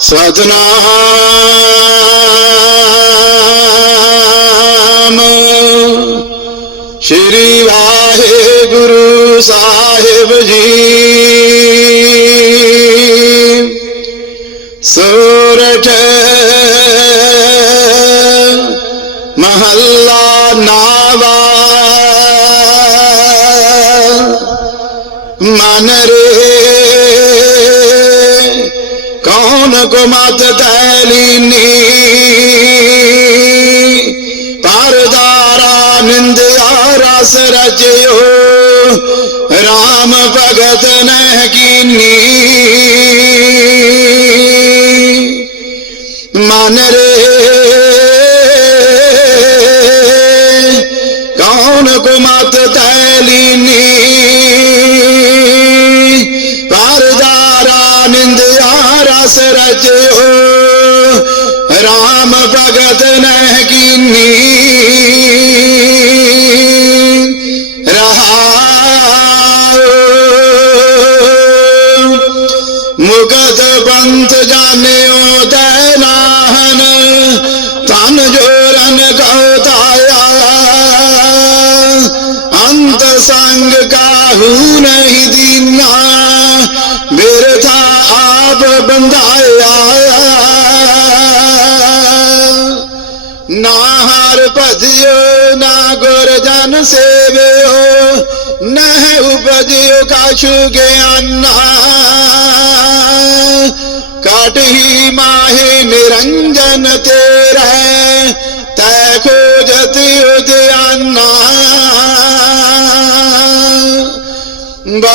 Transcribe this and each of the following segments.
ਸਤਨਾਮ। ਸ਼੍ਰੀ ਵਾਹਿਗੁਰੂ ਸਾਹਿਬ ਜੀ। ਸੂਰਜ ਮਹੱਲਾ ਨਾਵਾ। मन कौन को मत तैलीनी पारदारा निंदया रस रचयो। राम भगत न कीनी। मन रे। कौन को मत तैलीनी राम भगत न कीनी रहा मुगत पंथ जानियो तैनाहन तन जोरन गौताया। अंत संग काहू नहीं दीना, बिरथा बंधाया ना हर भजियो ना गुर जन सेवियो न उपजियो काशु ज्ञाना काट ही माहे, निरंजन तेरा। तय खोजत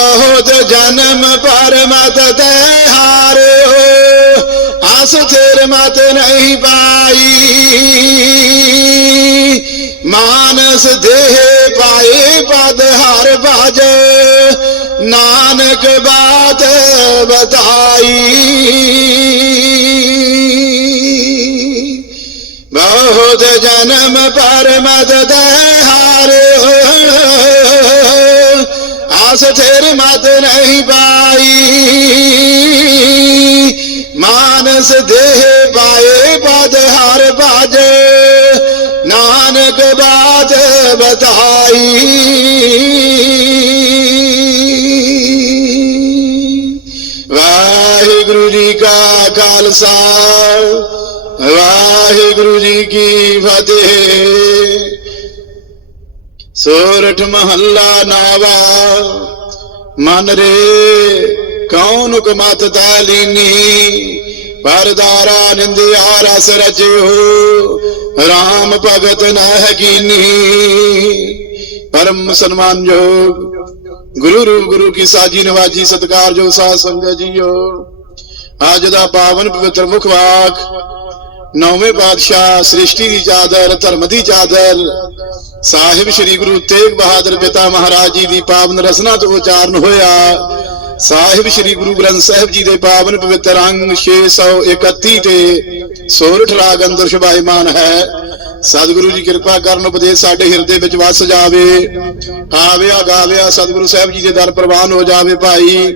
बहुत जन्म पर मत दे हारे हो। आस थिर मत नहीं पाई। मानस देह पाए पद हर बाज नानक बात बताई। बहुत जन्म पर मत दे हारे हो। आस फेर मत नहीं पाई। मानस देह पाए, पद हर बाज। नानक बात बताई। वाहिगुरु जी का खालसा, वाहिगुरु जी की फतेह। ਸੋਰਠ ਮਹੱਲਾ ਨਾਵਾ। ਮਨ ਰੇ, ਕੌਣ ਕੁਮਤ ਤਾਲੀਨੀ ਪਰਦਾਰਾ ਨਿੰਦਿਆ ਰਸ ਰਚਿਓ। RAM ਭਗਤ ਨਹਿ ਕੀਨੀ? ਪਰਮ ਸਨਮਾਨਯੋਗ ਗੁਰੂ ਰੂਪ ਗੁਰੂ ਕੀ ਸਾਜੀ ਨਵਾਜੀ ਸਤਕਾਰਯੋਗ ਸਾਧ ਸੰਗਤ ਜੀਓ। ਅੱਜ ਦਾ ਪਾਵਨ ਪਵਿੱਤਰ ਮੁਖ ਵਾਕ ਨੌਵੇਂ ਪਾਤਸ਼ਾਹ ਸ੍ਰਿਸ਼ਟੀ ਦੀ ਚਾਦਰ, ਧਰਮ ਦੀ ਚਾਦਰ। ਸਾਹਿਬ ਸ੍ਰੀ ਗੁਰੂ ਤੇਗ ਬਹਾਦਰ ਪਿਤਾ ਮਹਾਰਾਜ ਜੀ ਦੀ ਪਾਵਨ ਰਸਨਾ ਤੋਂ ਉਚਾਰਨ ਹੋਇਆ। ਸਾਹਿਬ ਸ੍ਰੀ ਗੁਰੂ ਗ੍ਰੰਥ ਸਾਹਿਬ ਜੀ ਦੇ ਪਾਵਨ ਪਵਿੱਤਰ ਅੰਗ 631 ਤੇ ਸੋਰਠ ਰਾਗ ਅੰਦਰ ਸ਼ੁਭਾਇਮਾਨ ਹੈ। ਸਤਿਗੁਰੂ ਜੀ ਕਿਰਪਾ ਕਰਨ ਉਪਦੇਸ਼ ਸਾਡੇ ਹਿਰਦੇ ਵਿੱਚ ਵਸ ਜਾਵੇ। ਆਵਿਆ ਗਾਵਿਆ ਸਤਿਗੁਰੂ ਸਾਹਿਬ ਜੀ ਦੇ ਦਰ ਪ੍ਰਵਾਨ ਹੋ ਜਾਵੇ ਭਾਈ।